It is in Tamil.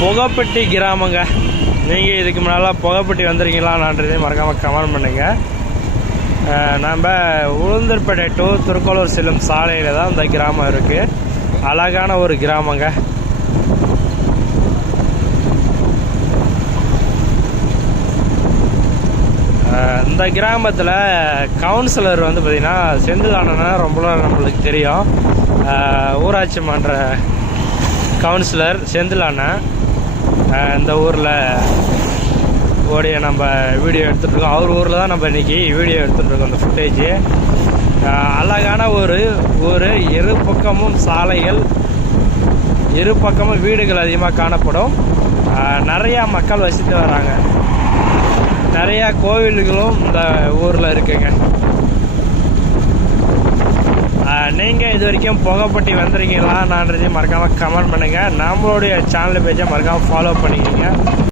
புகைப்பட்டி கிராமங்க. நீங்கள் இதுக்கு முன்னால் புகைப்பட்டி வந்திருக்கீங்களான்றதையும் மறக்காமல் கமெண்ட் பண்ணுங்கள். நம்ம உளுந்தூர்பேட்டை டு திருக்கோளூர் செல்லும் சாலையில் தான் இந்த கிராமம் இருக்குது. அழகான ஒரு கிராமங்க. இந்த கிராமத்தில் கவுன்சிலர் வந்து பார்த்திங்கன்னா செந்தில் அண்ணனா ரொம்ப நம்மளுக்கு தெரியும். ஊராட்சி மன்ற கவுன்சிலர் செந்தில் அண்ணன் இந்த ஊரில் ஓடிய நம்ம வீடியோ எடுத்துகிட்ருக்கோம். அவர் ஊரில் தான் நம்ம இன்றைக்கி வீடியோ எடுத்துகிட்ருக்கோம். அந்த ஃபுட்டேஜ் அழகான ஒரு ஊர். இரு பக்கமும் சாலைகள், இரு பக்கமும் வீடுகள் அதிகமாக காணப்படும். நிறையா மக்கள் வசித்து வராங்க. நிறையா கோவில்களும் இந்த ஊரில் இருக்குங்க. நீங்கள் இது வரைக்கும் புகைப்பட்டி வந்திருக்கீங்களா நான்றதையும் மறக்காமல் கமெண்ட் பண்ணுங்கள். நம்மளுடைய சேனல் பேஜை மறக்காமல் ஃபாலோ பண்ணிக்கிங்க.